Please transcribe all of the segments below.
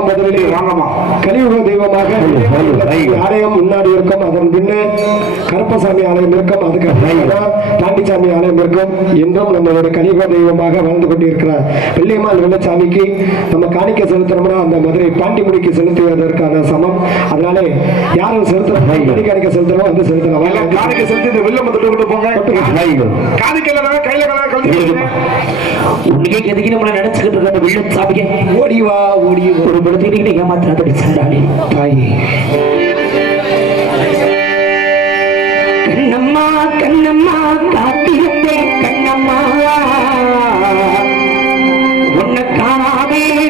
எல்லாம் முதலிலே வாங்கம்மா. கலியுகம் தெய்வமாக ஆலயம் முன்னாடி இருக்கும். அதன் பின்ன கருப்பசாமி ஆலயம் இருக்கும். அதுக்கு அப்புறமா தாண்டிச்சாமி ஆலயம் இருக்கும். என்றும் நம்மளுடைய கலியுக தெய்வமாக வாழ்ந்து கொண்டிருக்கிறார். வெள்ளியம்மாள் வெள்ளச்சாமிக்கு நம்ம காணிக்க செலுத்துறோம்னா அந்த மதுரை பாண்டிமுடிக்கு செலுத்துவதற்கான சமம். அதனாலே யாரும் செலுத்துறோம் மணி காணிக்க செலுத்துறோம் வந்து செலுத்தலாம். காணிக்க செலுத்தி வெள்ளம் விட்டு போங்க. காணிக்கல கையில உன்னையே எதுக்கு நம்மளை நினைச்சுக்கிட்டு இருக்க? அந்த வில்லன் சாமியை ஓடி. ஒரு படுத்திட்டு ஏமாத்தினபடி சென்றானே தாயே கண்ணம்மா கண்ணம்மா காத்திருந்தேன் கண்ணம்மா. உன்னை காணாமே காணாமே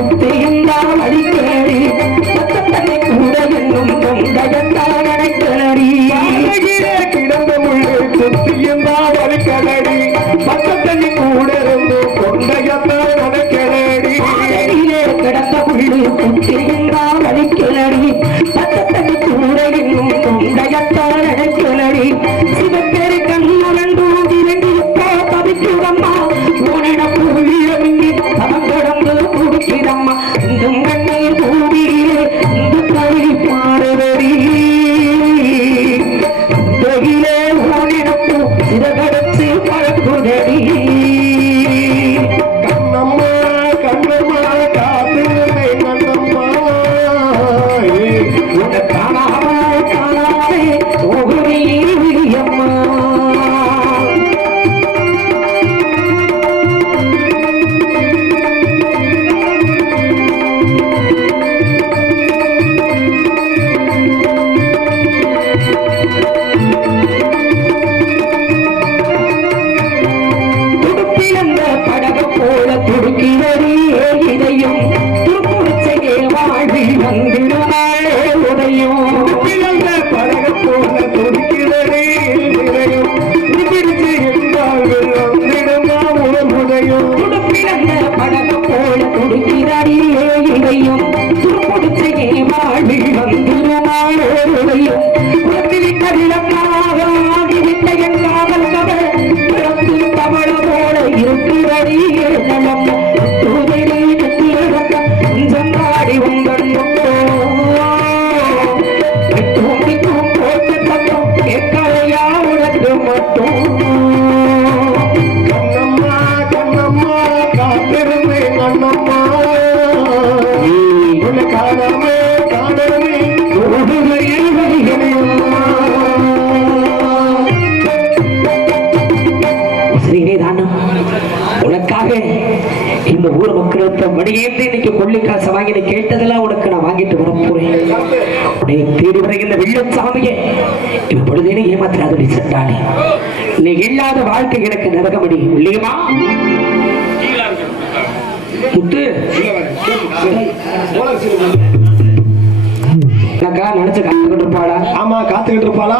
முள்ளு குத்தியுந்தான் அடிக்கடி பக்கத்தனை கூட என்னும் தொண்டையத்தான் அடைக்கலடி கிடந்த முள்ளு கூட You. நீ கேட்டதெல்லாம் உனக்கு நான் வாங்கிட்டு வர போறேன் உன்னை தேடி வருகின்ற வெள்ளம் சாமியே இப்பொழுதே ஏமாத்திராதடி சென்றானே நீ இல்லாத வாழ்க்கை எனக்கு நரகமடி இல்லையுமா முத்து. எனக்கா நினைச்சு காத்துக்கிட்டு இருப்பாளா? ஆமா காத்துக்கிட்டு இருப்பாளா?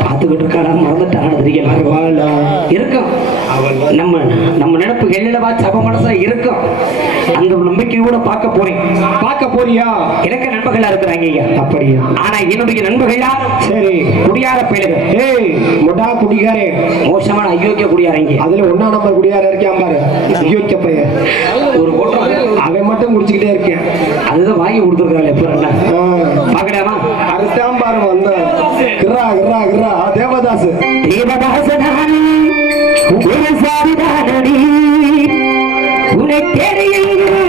காத்துக்கிட்டு இருக்காளா மறந்துட்டான தெரியல நம்ம எழிலவா சப மனசா இருக்கும். அந்த நம்பிக்கையோட பார்க்க போறேன். பார்க்க போறியா? எனக்கு நண்பர்களா இருக்கிறாங்க ஐயா. அப்படியா? ஆனா என்னுடைய நண்பர்கள் சரி. குடியார பிள்ளைகள். ஏய் முட்டா குடிகாரே. மோசமான அயோக்கிய குடியாரங்க. அதுல ஒன்னா நம்பர் குடியார இருக்கான் பாரு? ஐயோக்கிய பையன். ஒரு கூட்டம் அவன் மட்டும் குடிச்சுக்கிட்டே இருக்கேன். அதுதான் வாங்கி கொடுத்துருக்காங்க எப்ப. பாக்கலாமா அடுத்தான் பாரு வந்த. கிரா கிரா கிரா தேவதாஸ் சாதிதானடி உன்னை தெரியுங்க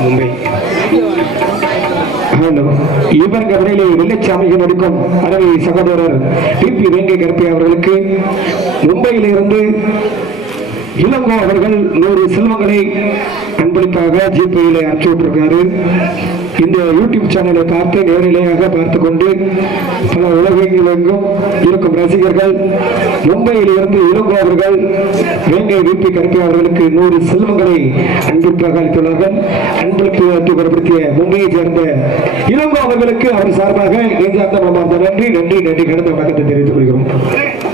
மும்பை. இவர் கவனையிலே வெள்ளச்சாமிகள் எடுக்கும் அரவை சகோதரர் டி பி வேங்கை கருப்பி அவர்களுக்கு மும்பையிலிருந்து இளங்கோ அவர்கள் நூறு செல்வங்களை அன்பளிப்பாக ஜிபேயிலே அனுப்பிச்சு விட்டிருக்காரு இந்த யூடியூப் சேனலை பார்த்து நேரிலேயாக பார்த்து கொண்டு பல உலகெங்கிலும் இருக்கும் ரசிகர்கள் மும்பையில் இருந்து இளங்கோ அவர்கள் வேங்கை விபி கருப்பி அவர்களுக்கு நூறு செல்வங்களை அன்பிற்காக அளித்துள்ளார்கள். அன்பளிப்பு அறிமுகப்படுத்திய மும்பையை சேர்ந்த இளங்கோ அவர்களுக்கு அவர் சார்பாக நெஞ்சார்ந்த நன்றி நன்றி நன்றி கடந்த வணக்கத்தை தெரிவித்துக் கொள்கிறோம்.